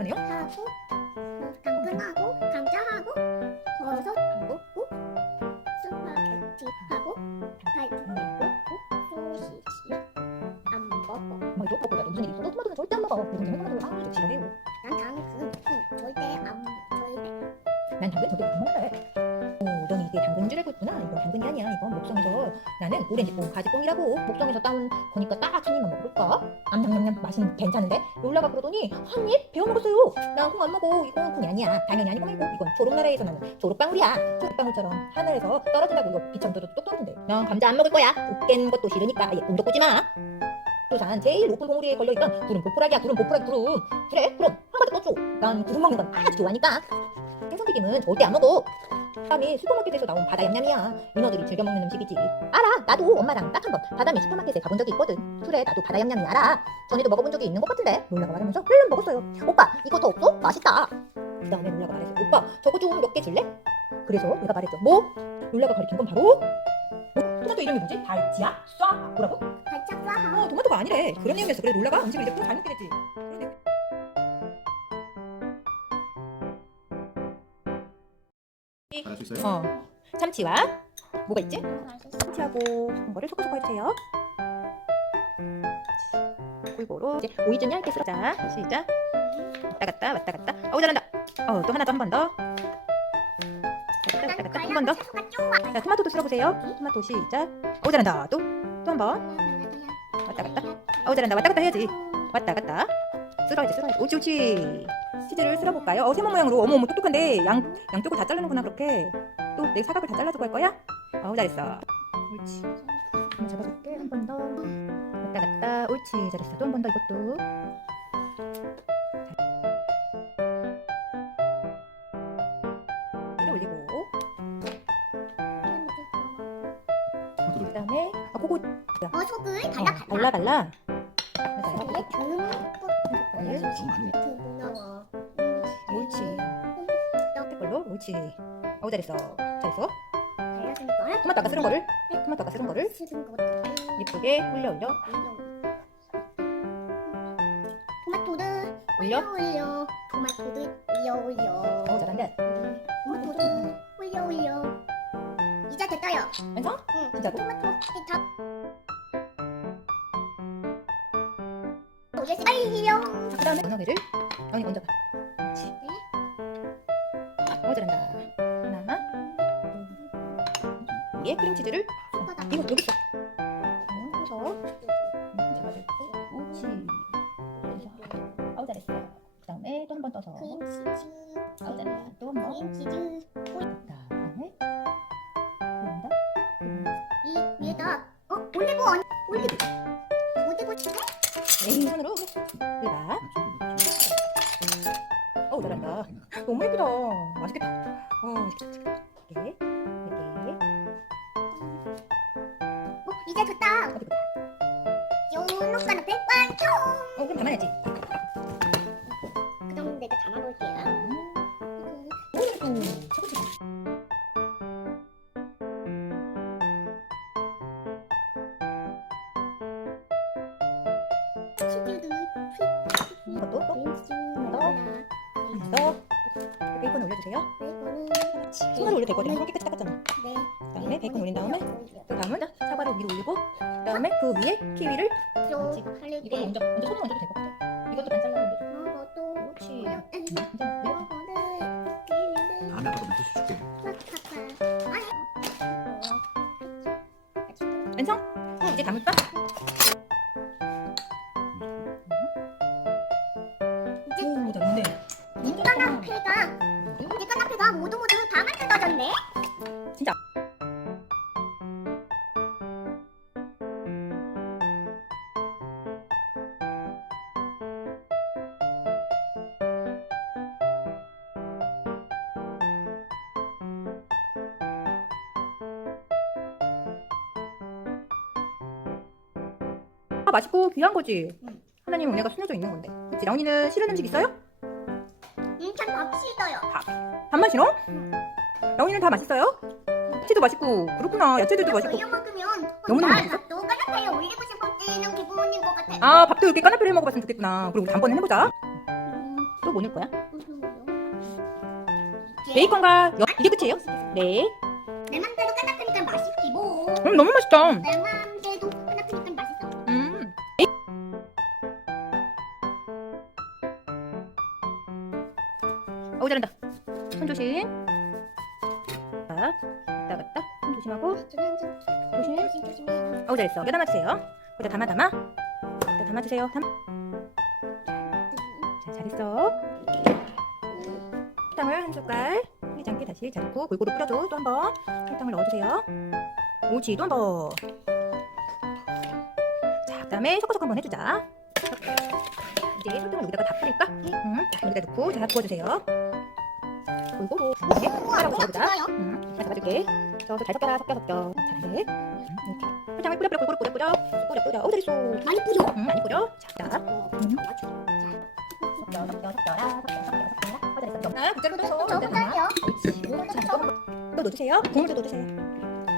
그러네요. 하고 뭐 당근하고 감자하고 버섯하고 스파게티하고 달걀하고 소시지 안 먹어. 엄마 이거 먹고 나 무슨 일 있어? 토마토는 절대 안 먹어. 근데 무슨 토마토를 아저 싫어해요. 난 당근 응, 절대 안 절대. 난 당근 당근이 아니야. 이건 목성에서 나는 오렌지 뽕, 가지 뽕이라고 목성에서 따온 거니까 입만 먹어볼까? 암냠냠냠 맛은 괜찮은데 올라가 그러더니 한 입 베어 먹었어요. 난 콩 안 먹어. 이건 콩이 아니야. 당연히 아니고 말고 이건 초록나라에서 나는 초록방울이야. 초록방울처럼 하늘에서 떨어진다고 이거 비참도도 똑 떨어진대. 난 감자 안 먹을 거야. 으깬 것도 싫으니까 아예 꿈도 꾸지 마. 부산 제일 높은 봉우리에 걸려있던 구름 보풀하기야 구름 보풀하기 구름 그래 그럼 한 가지 떠줘 난 구름 먹는 건 아주 좋아하니까 생선튀김은 절대 안 먹어 다음에 슈퍼마켓에서 나온 바다 얌얌이야 민어들이 즐겨 먹는 음식이지 알아 나도 엄마랑 딱 한 번 바다미 슈퍼마켓에 가본 적이 있거든 그래 나도 바다 얌얌이 알아 전에도 먹어본 적이 있는 것 같은데 롤라가 말하면서 얼른 먹었어요 오빠 이거 더 없어? 맛있다 그 다음에 롤라가 말했어 오빠 저거 좀 몇 개 줄래? 그래서 내가 말했죠 뭐? 롤라가 가리킨 건 바로 뭐? 토마토 이름이 뭐지? 달지야? 쏴? 뭐라고? 쏴. 어, 토마토가 아니래. 그런 내용이었어. 그래 롤라가 음식을 이제 또 잘 먹게 됐지. 내용. 잘할 수 있어요? 어, 참치와 뭐가 있지? 참치하고 이거를 섞어서 해주세요. 골고루 이제 오이 좀 얇게 썰자. 시작. 왔다 갔다 왔다 갔다. 어우 잘한다. 어, 또 하나 더 한 번 더. 왔다 갔다 갔다 한 번 더. 자, 토마토도 썰어보세요. 토마토 시작. 어우 잘한다. 또 또 한 번. 왔다 갔다. 어우 잘한다. 왔다 갔다 해야지. 왔다 갔다. 쓸어야지 쓸어야지. 옳지 옳 지. 치즈를 쓸어볼까요? 어 세모 모양으로 어머 어머 똑똑한데 양 양쪽을 다 자르는구나 그렇게. 또 내 사각을 다 잘라주고 할 거야? 어우 잘했어. 옳지. 한번 잡아줄게 한 번 더. 왔다 갔다. 옳지 잘했어. 또 한 번 더 이것도. 위로 올리고 토마토도 그다음에 아 그거 어 속을 어, 발라 발라 발라. 발라. 맞아요. 속 옳지. 어우 잘했어. 잘했어. 토마토 아까 쓰는 거를 토마토 아까 쓰는 거를. 예쁘게 올려 올려 토마토를 올려. 올려 올려 토마토를 올려 올려 어 잘한다. 토마토를 올려 올려 이제 됐어요 완성? 응 진짜로? 토마토 다 올렸어 빨리요 자, 그다음에 연어회를 연이 먼저 봐. 크림치즈를 이거 여기 있어. 어, 음, 잡아주고 옳지. 그래서 아우 잘했어. 그 다음에 또 한 번 떠서 크림치즈 아우 잘한다. 또 한 번. 크림치즈 그다음에 그런다. 이 위에다 어 올리브 언 올리브 올리브 에이 손으로 해봐. 어우 잘한다. 너무 예쁘다. 맛있겠다. 어, 어, 그럼 담아야지. 담아볼게요 이것도 또 하나 더. 베이컨 올려주세요. 베이컨을 손으로 올려도 되거든요. 손 깨끗이 닦았잖아. 네 그다음에 베이컨 올린 다음에 그 다음은 사과를 위로 올리고 그다음에 그 위에 키위를 좀 그렇지. 할래 이걸 먼저 먼저 손을 얹어도 될 것 같아. 이것도 반 잘라 올려줘. 먹어도 그렇지. 다음에 아빠가 물티슈 줄게 완성? 이제 담을까? 아, 맛있고 귀한 거지. 응. 하나님 은혜가 숨겨져 있는 건데. 그치? 라온이는 싫은 음식 있어요? 인천 밥 싫어요 밥만 싫어? 라온이는 다 맛있어요? 치도 맛있고 그렇구나. 야채들도 맛있고. 올려 먹으면 너무너무 난 맛있어? 밥도 까나페에 올리고 싶어지는 기분인 것 같아 아 밥도 이렇게 까나페를 먹어봤으면 좋겠구나. 그리고 우리 다음번에 해보자. 음, 또또뭐 넣을 거야? 베이컨과 여, 이게 끝이에요? 네. 내 맘대로 까딱하니까 맛있지 뭐. 음 너무 맛있다. 내 맘 어우 잘한다. 손 조심. 자, 갔다 갔다. 손 조심하고. 조심. 어우 잘했어. 여기다 담아주세요. 거기다 담아 담아. 거기다 담아주세요. 담. 자 잘했어. 설탕을 한 숟갈. 흘리지 않게 다시 잘 넣고 골고루 뿌려줘. 또 한 번. 설탕을 넣어주세요. 옳지 또 한 번. 자 그다음에 섞어섞어 한번 해주자. 이제 설탕을 여기다가 다 뿌릴까? 응. 자 여기다 넣고 자 부어주세요. 골고루. 네. 숟가락으로 저어주자. 좋아요. 응. 자 잡아줄게. 저어서 잘 섞여라 섞여 섞여. 잘해. 응, 이렇게. 설탕을 뿌려 뿌려 골고루 뿌려 뿌려. 뿌려 뿌려. 어우 잘했어. 많이 뿌려. 응, 많이 뿌려. 자, 자. 어, 음. 섞여, 섞여, 섞여라. 섞여, 섞여, 섞여. 어, 잘했어. 자, 국자로 저 넣어서 이거 또 넣어주세요. 국물도 넣어주세요.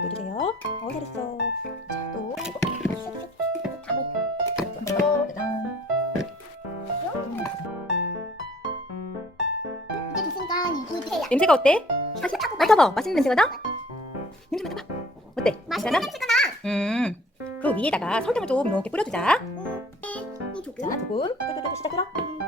넣어주세요. 어, 잘했어. 자, 또 냄새가 어때? 향긋하고 맡아봐. 맛있는 냄새가 나? 냄새 맡아봐. 어때? 맛있는 괜찮아? 냄새가 나. 음. 그 위에다가 설탕을 좀 이렇게 뿌려주자. 이 조금. 자, 조금. 뚜두두두 시작해라.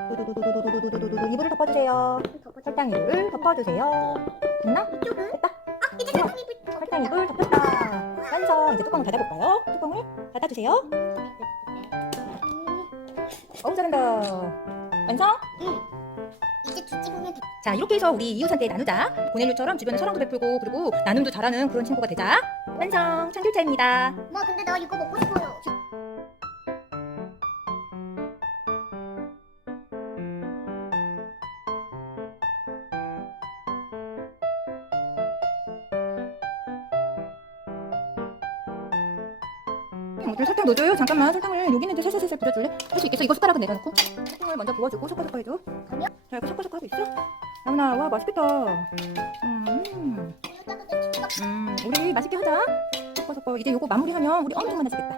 두두두두두두두두두 이불을 덮어주세요. 설탕 이불을 덮어주세요. 됐나? 이쪽은. 됐다. 아 이제 설탕 이불. 설탕 이불 덮였다. 완성. 이제 뚜껑을 닫아볼까요? 뚜껑을 닫아주세요. 어우 잘한다. 완성. 이제 뒤집으면 돼. 자 이렇게 해서 우리 이웃한테 나누자. 고넬류처럼 주변에 사랑도 베풀고 그리고 나눔도 잘하는 그런 친구가 되자. 완성. 청귤차입니다. 뭐 근데 나 이거 먹고 싶어요. 좀 설탕 넣어줘요. 잠깐만 설탕을 여기 있는데 살살살살 뿌려줄래? 할 수 있겠어? 이거 숟가락은 내려놓고 설탕을 먼저 부어주고 섞어 섞어 해줘. 아니요. 자 이거 섞어 섞어 하고 있어? 나훈아 와 맛있겠다. 음, 친구가 음 우리 맛있게 하자. 섞어 섞어 이제 요거 마무리하면 우리 엄청 많아지겠다.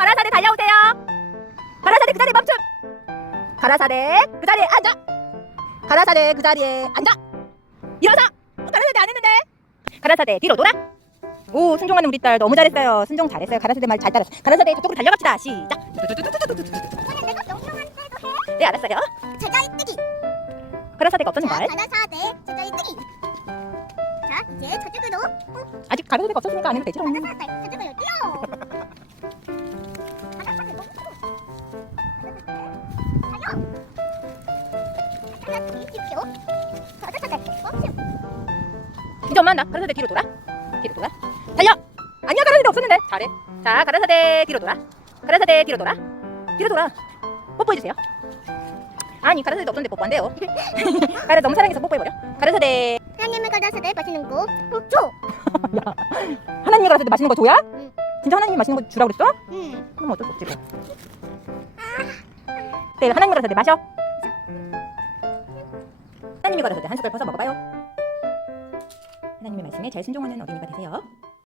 가라사대 달려오세요. 가라사대 그 자리에 멈춤. 가라사대 그 자리에 앉아. 가라사대 그 자리에 앉아. 일어서. 어, 가라사대 안 했는데. 가라사대 뒤로 돌아. 오 순종하는 우리 딸 너무 잘했어요. 순종 잘했어요. 가라사대 말 잘 따랐어. 가라사대 저쪽으로 달려갑시다. 시작. 네 알았어요. 제자리 뜨기. 가라사대가 어떤 말? 가라사대 제자리 뜨기. 자 이제 저쪽으로. 아직 가라사대가 없었으니까 안 해도 되죠. 가라사대 저쪽으로 뛰어. 한다. 가라사대 뒤로 돌아. 뒤로 돌아. 달려. 아니야 가라사대 없었는데. 잘해. 자 가라사대 뒤로 돌아. 가라사대 뒤로 돌아. 뒤로 돌아. 뽀뽀해주세요. 아니 가라사대 없었는데 뽀뽀 안 돼요. 가라 너무 사랑해서 뽀뽀해버려. 가라사대. 하나님의 가라사대 맛있는 거. 어, 줘. 하나님이 가라사대 맛있는 거 줘야? 응. 진짜 하나님이 맛있는 거 주라 그랬어? 응. 그럼 어쩔 수 없지 뭐. 네 하나님이 가라사대 마셔. 하나님이 가라사대 한 숟갈 퍼서 먹어봐요. 하나님의 말씀에 잘 순종하는 어린이가 되세요.